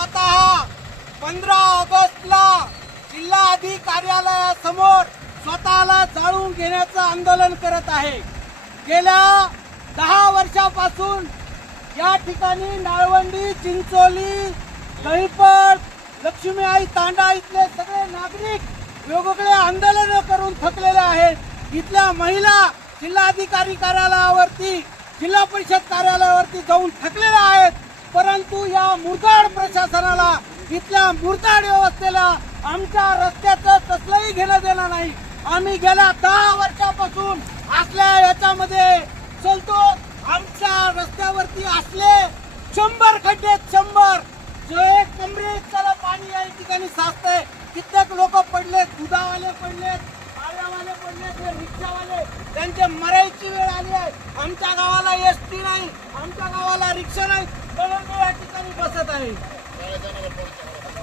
स्वतः पंधरा ऑगस्टला जिल्हाधिकारी कार्यालयासमोर स्वतःला जाळून घेण्याचं आंदोलन करत आहे. गेल्या दहा वर्षापासून या ठिकाणी नाळवंडी चिंचोली दहिपड लक्ष्मी आई तांडा इथले सगळे नागरिक वेगवेगळे आंदोलन करून थकलेले आहेत. इथल्या महिला जिल्हाधिकारी कार्यालयावरती जिल्हा परिषद कार्यालयावरती जाऊन थकलेल्या आहेत. परंतु या मुरगाड प्रशासनाला इथल्या मुरताड व्यवस्थेला आमच्या रस्त्याचं कसलंही घेणं देणं नाही. आम्ही गेल्या दहा वर्षापासून असल्या याच्यामध्ये चलतो आमच्या रस्त्यावरती असले शंभर खड्डे आहेत, शंभर. जो एक कमरे त्याला पाणी या ठिकाणी साचतंय. कित्येक लोक पडलेत दुधावाले पडले पाल्यावाले पडलेत ते रिक्षावाले. त्यांचे मरायची वेळ आली आहे. आमच्या गावाला एस टी नाही आमच्या गावाला रिक्षा नाही. म्हणून मी या ठिकाणी बसत आहे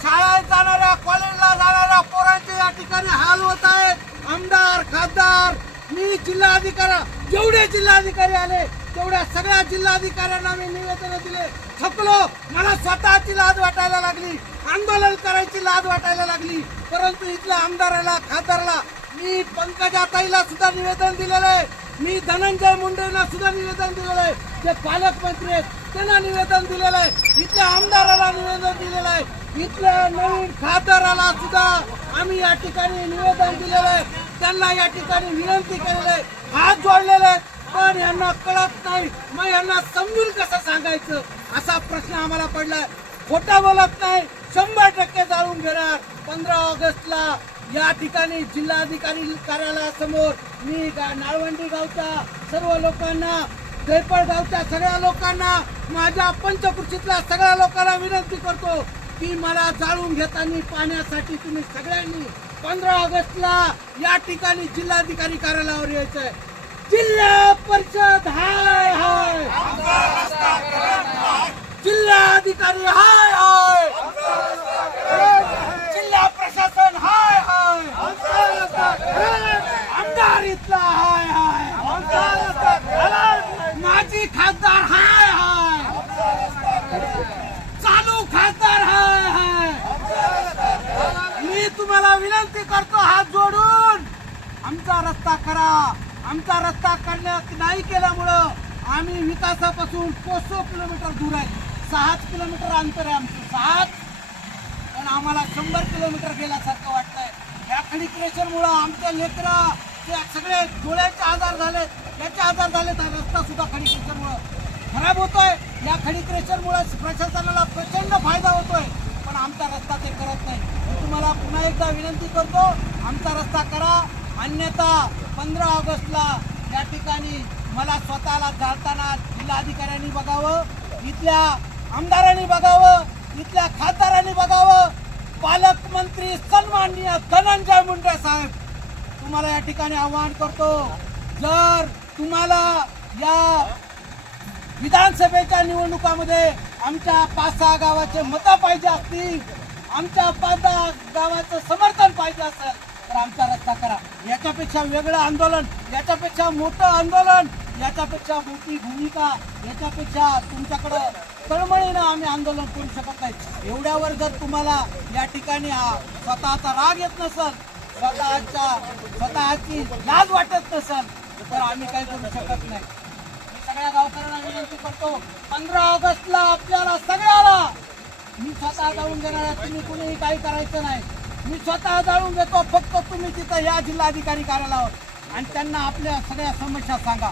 शाळेत जाणाऱ्या कॉलेजला जाणाऱ्या पोरांचे या ठिकाणी हाल होत आहेत. आमदार खासदार मी जिल्हाधिकारी जेवढे जिल्हाधिकारी आले तेवढ्या सगळ्या जिल्हाधिकाऱ्यांना मी निवेदन दिले. थकलो मला स्वतःची लाज वाटायला लागली आंदोलन करायची लाज वाटायला लागली. परंतु इथल्या आमदाराला खासदाराला मी पंकजाताईला सुद्धा निवेदन दिलेलं आहे. मी धनंजय मुंडेंना सुद्धा निवेदन दिलेलं आहे. जे पालकमंत्री आहेत. त्यांना निवेदन दिलेलं आहे. इथल्या आमदाराला निवेदन दिलेलं आहे. इथल्या नवीन खासदाराला सुद्धा आम्ही या ठिकाणी निवेदन दिलेलं आहे. त्यांना या ठिकाणी विनंती केलेली आहे. हात जोडलेले आहेत पण यांना कळत नाही. मग यांना समजून कसं सांगायचं? असा प्रश्न आम्हाला पडलाय. खोटा बोलत नाही. शंभर टक्के जाळून घेणार. पंधरा ऑगस्टला या ठिकाणी जिल्हाधिकारी कार्यालयासमोर मी गा- नाळवंडी गावच्या सर्व लोकांना गावच्या सगळ्या लोकांना माझ्या पंचकृषीतल्या सगळ्या लोकांना विनंती करतो की मला जाळून घेताना पाहण्यासाठी तुम्ही सगळ्यांनी पंधरा ऑगस्टला या ठिकाणी जिल्हाधिकारी कार्यालयावर यायचं आहे जिल्हा परिषद हाय हाय! जिल्हाधिकारी हाय हाय! जिल्हा प्रशासन हाय हाय! आमदार इथला हाय माजी खासदार हाय हाय चालू खासदार हाय हाय मी तुम्हाला विनंती करतो हात जोडून आमचा रस्ता करा आमचा रस्ता करण्या नाही केल्यामुळं आम्ही विकासापासून पाचशे किलोमीटर दूर आहे. सहाच किलोमीटर अंतर आहे आमचं. सहाच? पण आम्हाला शंभर किलोमीटर गेल्यासारखं वाटतंय. या खडीक्रेशनमुळं आमच्या लेकरं ते सगळे डोळ्याचे आजार झाले याचे आजार झाले तर रस्ता सुद्धा खडीक्रेशनमुळं खराब होतोय. या खडीक्रेशनमुळं प्रशासनाला प्रचंड फायदा होतोय. पण आमचा रस्ता ते करत नाही. मी तुम्हाला पुन्हा एकदा विनंती करतो आमचा रस्ता करा. अन्यथा पंधरा ऑगस्टला या ठिकाणी मला स्वतःला जाताना जिल्हाधिकाऱ्यांनी बघावं इथल्या आमदारांनी बघावं इथल्या खासदारांनी बघावं. पालकमंत्री सन्माननीय धनंजय मुंडे साहेब तुम्हाला या ठिकाणी आवाहन करतो जर तुम्हाला या विधानसभेच्या निवडणुकामध्ये आमच्या पाच सहा गावाचे मतं पाहिजे असतील आमच्या पाच दहा गावाचं समर्थन पाहिजे असेल तर आमचा रस्ता करा. याच्यापेक्षा वेगळं आंदोलन याच्यापेक्षा मोठं आंदोलन याच्यापेक्षा मोठी भूमिका याच्यापेक्षा तुमच्याकडं तळमळीनं आम्ही आंदोलन करू शकत नाही. एवढ्यावर जर तुम्हाला या ठिकाणी हा स्वतःचा राग येत नसेल स्वतःच्या स्वतःची लाज वाटत नसेल तर आम्ही काही करू शकत नाही. मी सगळ्या गावकऱ्यांना विनंती करतो पंधरा ऑगस्टला आपल्याला सगळ्याला मी स्वतः जाऊन देणार तुम्ही कुणीही काही करायचं नाही. मी स्वतः जाळून देतो फक्त तुम्ही तिथं या जिल्हाधिकारी कार्यालयावर. आणि त्यांना आपल्या सगळ्या समस्या सांगा.